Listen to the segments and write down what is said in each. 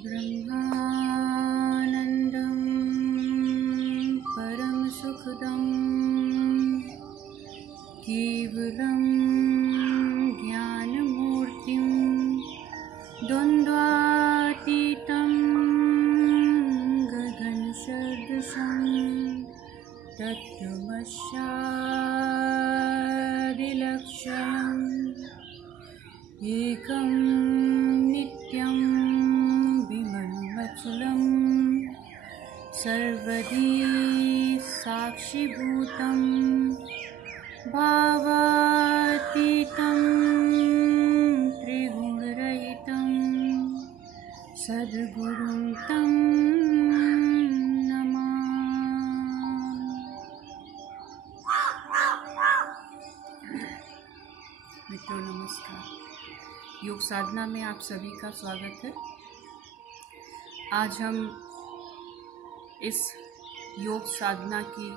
ब्रह्मानन्दं परमसुखदं केवलं ज्ञानमूर्तिं द्वन्द्वातीतं गगनसदृशं तत्त्वमस्यादिलक्ष्यम् एकं नित्यं विमलमचलं सर्वधी साक्षिभूतं भावातीतं त्रिगुणरहितं सद्गुरुं तं नमामि। मित्रों नमस्कार। योग साधना में आप सभी का स्वागत है। आज हम इस योग साधना की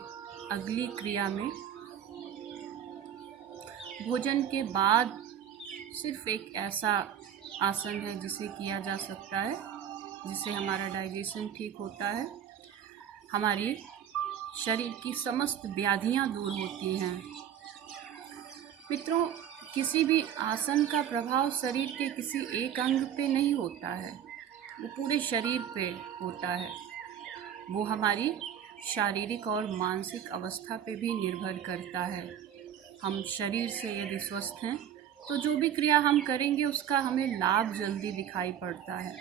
अगली क्रिया में भोजन के बाद सिर्फ एक ऐसा आसन है जिसे किया जा सकता है, जिससे हमारा डाइजेशन ठीक होता है, हमारी शरीर की समस्त व्याधियां दूर होती हैं। मित्रों, किसी भी आसन का प्रभाव शरीर के किसी एक अंग पे नहीं होता है, वो पूरे शरीर पे होता है। वो हमारी शारीरिक और मानसिक अवस्था पे भी निर्भर करता है। हम शरीर से यदि स्वस्थ हैं तो जो भी क्रिया हम करेंगे उसका हमें लाभ जल्दी दिखाई पड़ता है।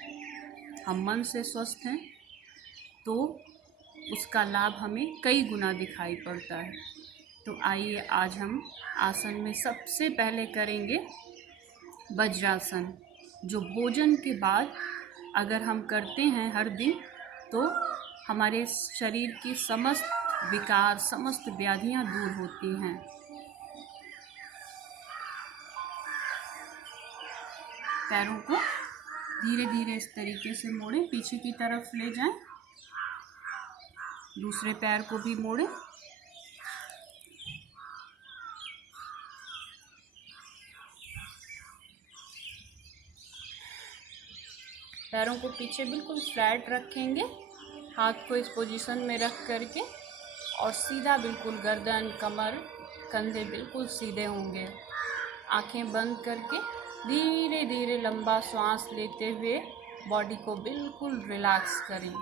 हम मन से स्वस्थ हैं तो उसका लाभ हमें कई गुना दिखाई पड़ता है। तो आइए आज हम आसन में सबसे पहले करेंगे वज्रासन, जो भोजन के बाद अगर हम करते हैं हर दिन तो हमारे शरीर की समस्त विकार, समस्त व्याधियां दूर होती हैं। पैरों को धीरे धीरे इस तरीके से मोड़ें, पीछे की तरफ ले जाएं, दूसरे पैर को भी मोड़ें। पैरों को पीछे बिल्कुल फ्लैट रखेंगे, हाथ को इस पोजीशन में रख करके, और सीधा बिल्कुल गर्दन, कमर, कंधे बिल्कुल सीधे होंगे। आंखें बंद करके धीरे धीरे लंबा सांस लेते हुए बॉडी को बिल्कुल रिलैक्स करें।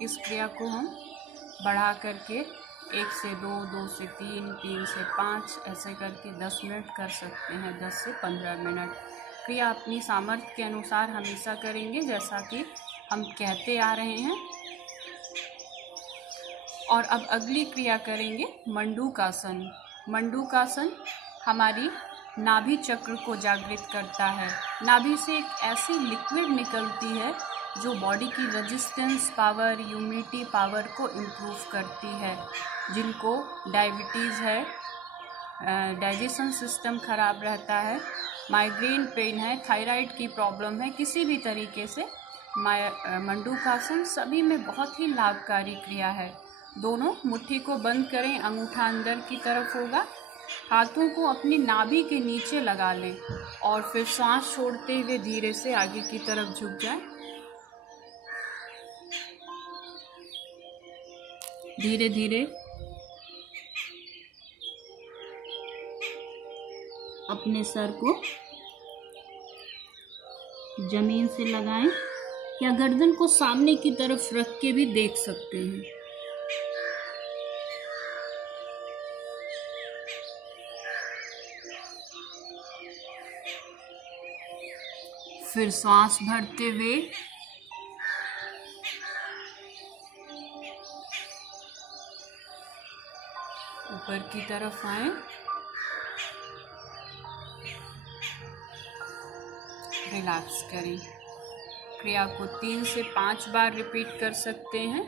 इस क्रिया को हम बढ़ा करके 1 से 2, 2 से 3, 3 से 5 ऐसे करके 10 मिनट कर सकते हैं, 10 से 15 मिनट। क्रिया अपनी सामर्थ्य के अनुसार हमेशा करेंगे, जैसा कि हम कहते आ रहे हैं। और अब अगली क्रिया करेंगे मंडूकासन। मंडूकासन हमारी नाभि चक्र को जागृत करता है। नाभि से एक ऐसी लिक्विड निकलती है जो बॉडी की रेजिस्टेंस पावर, इम्यूनिटी पावर को इम्प्रूव करती है। जिनको डायबिटीज़ है, डाइजेशन सिस्टम खराब रहता है, माइग्रेन पेन है, थायराइड की प्रॉब्लम है, किसी भी तरीके से मंडूकासन सभी में बहुत ही लाभकारी क्रिया है। दोनों मुट्ठी को बंद करें, अंगूठा अंदर की तरफ होगा, हाथों को अपनी नाभि के नीचे लगा लें और फिर सांस छोड़ते हुए धीरे से आगे की तरफ झुक जाएं। धीरे धीरे अपने सर को जमीन से लगाएं या गर्दन को सामने की तरफ रख के भी देख सकते हैं। फिर सांस भरते हुए ऊपर की तरफ आए, रिलैक्स करें। क्रिया को 3 से 5 बार रिपीट कर सकते हैं।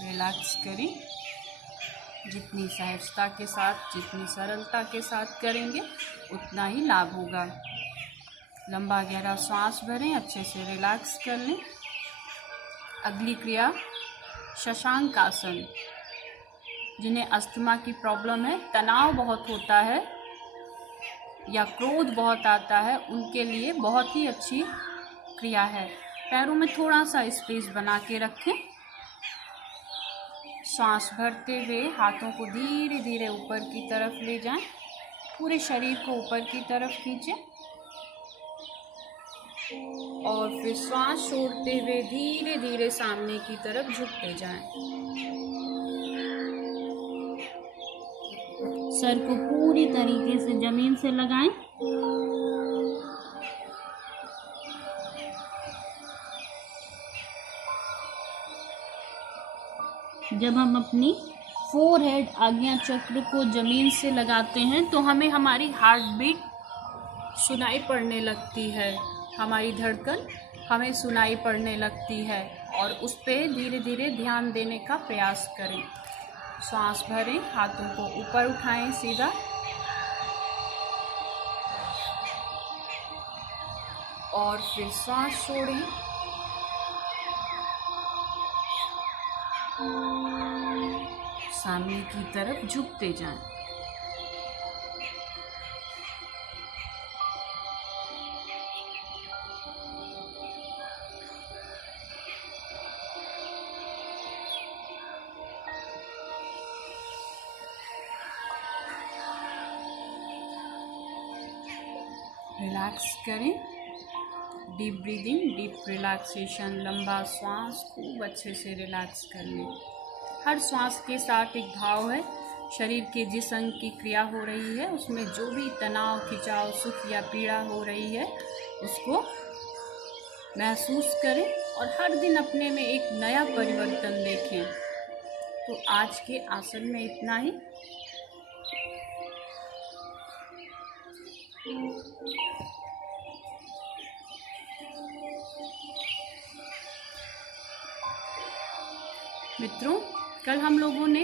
रिलैक्स करें। जितनी सहजता के साथ, जितनी सरलता के साथ करेंगे उतना ही लाभ होगा। लंबा गहरा सांस भरें, अच्छे से रिलैक्स कर लें। अगली क्रिया शशांक आसन। जिन्हें अस्थमा की प्रॉब्लम है, तनाव बहुत होता है या क्रोध बहुत आता है, उनके लिए बहुत ही अच्छी क्रिया है। पैरों में थोड़ा सा स्पेस बना के रखें। सांस भरते हुए हाथों को धीरे धीरे ऊपर की तरफ ले जाएं। पूरे शरीर को ऊपर की तरफ खींचें और फिर सांस छोड़ते हुए धीरे धीरे सामने की तरफ झुकते जाएं। सर को पूरी तरीके से जमीन से लगाएं। जब हम अपनी फोरहेड आज्ञा चक्र को जमीन से लगाते हैं तो हमें हमारी हार्ट बीट सुनाई पड़ने लगती है। हमारी धड़कन हमें सुनाई पड़ने लगती है और उस पर धीरे धीरे ध्यान देने का प्रयास करें। सांस भरें, हाथों को ऊपर उठाएं सीधा और फिर सांस छोड़ें। सामने की तरफ झुकते जाएं। रिलैक्स करें। डीप ब्रीदिंग, डीप रिलैक्सेशन, लंबा श्वास खूब अच्छे से रिलैक्स कर लें। हर श्वास के साथ एक भाव है। शरीर के जिस अंग की क्रिया हो रही है उसमें जो भी तनाव, खिंचाव, सुख या पीड़ा हो रही है उसको महसूस करें और हर दिन अपने में एक नया परिवर्तन देखें। तो आज के आसन में इतना ही। मित्रों, कल हम लोगों ने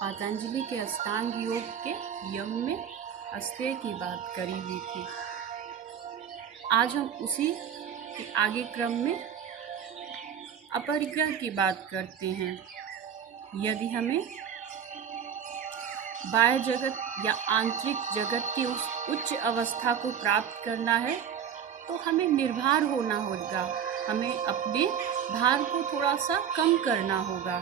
पतंजलि के अष्टांग योग के यम में अस्तेय की बात करी हुई थी। आज हम उसी के आगे क्रम में अपरिग्रह की बात करते हैं। यदि हमें बाह्य जगत या आंतरिक जगत की उस उच्च अवस्था को प्राप्त करना है तो हमें निर्भर होना होगा। हमें अपने भार को थोड़ा सा कम करना होगा।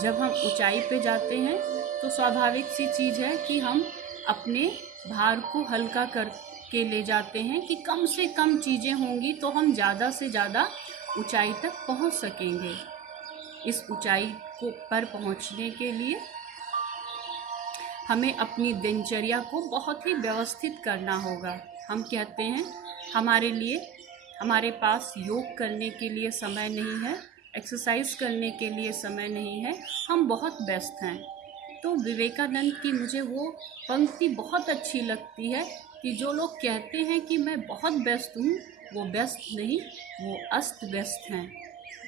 जब हम ऊंचाई पे जाते हैं तो स्वाभाविक सी चीज़ है कि हम अपने भार को हल्का करके ले जाते हैं कि कम से कम चीज़ें होंगी तो हम ज़्यादा से ज़्यादा ऊंचाई तक पहुंच सकेंगे। इस ऊंचाई को पर पहुंचने के लिए हमें अपनी दिनचर्या को बहुत ही व्यवस्थित करना होगा। हम कहते हैं हमारे पास योग करने के लिए समय नहीं है, एक्सरसाइज करने के लिए समय नहीं है, हम बहुत व्यस्त हैं। तो विवेकानंद की मुझे वो पंक्ति बहुत अच्छी लगती है कि जो लोग कहते हैं कि मैं बहुत व्यस्त हूँ, वो व्यस्त नहीं, वो अस्त व्यस्त हैं।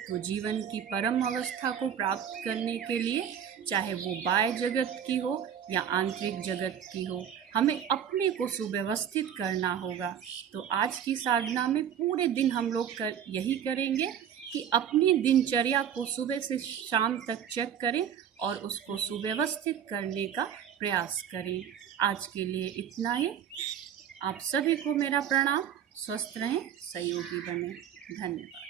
तो जीवन की परम अवस्था को प्राप्त करने के लिए चाहे वो बाह्य जगत की हो या आंतरिक जगत की हो, हमें अपने को सुव्यवस्थित करना होगा। तो आज की साधना में पूरे दिन हम लोग यही करेंगे कि अपनी दिनचर्या को सुबह से शाम तक चेक करें और उसको सुव्यवस्थित करने का प्रयास करें। आज के लिए इतना ही। आप सभी को मेरा प्रणाम। स्वस्थ रहें, सहयोगी बने। धन्यवाद।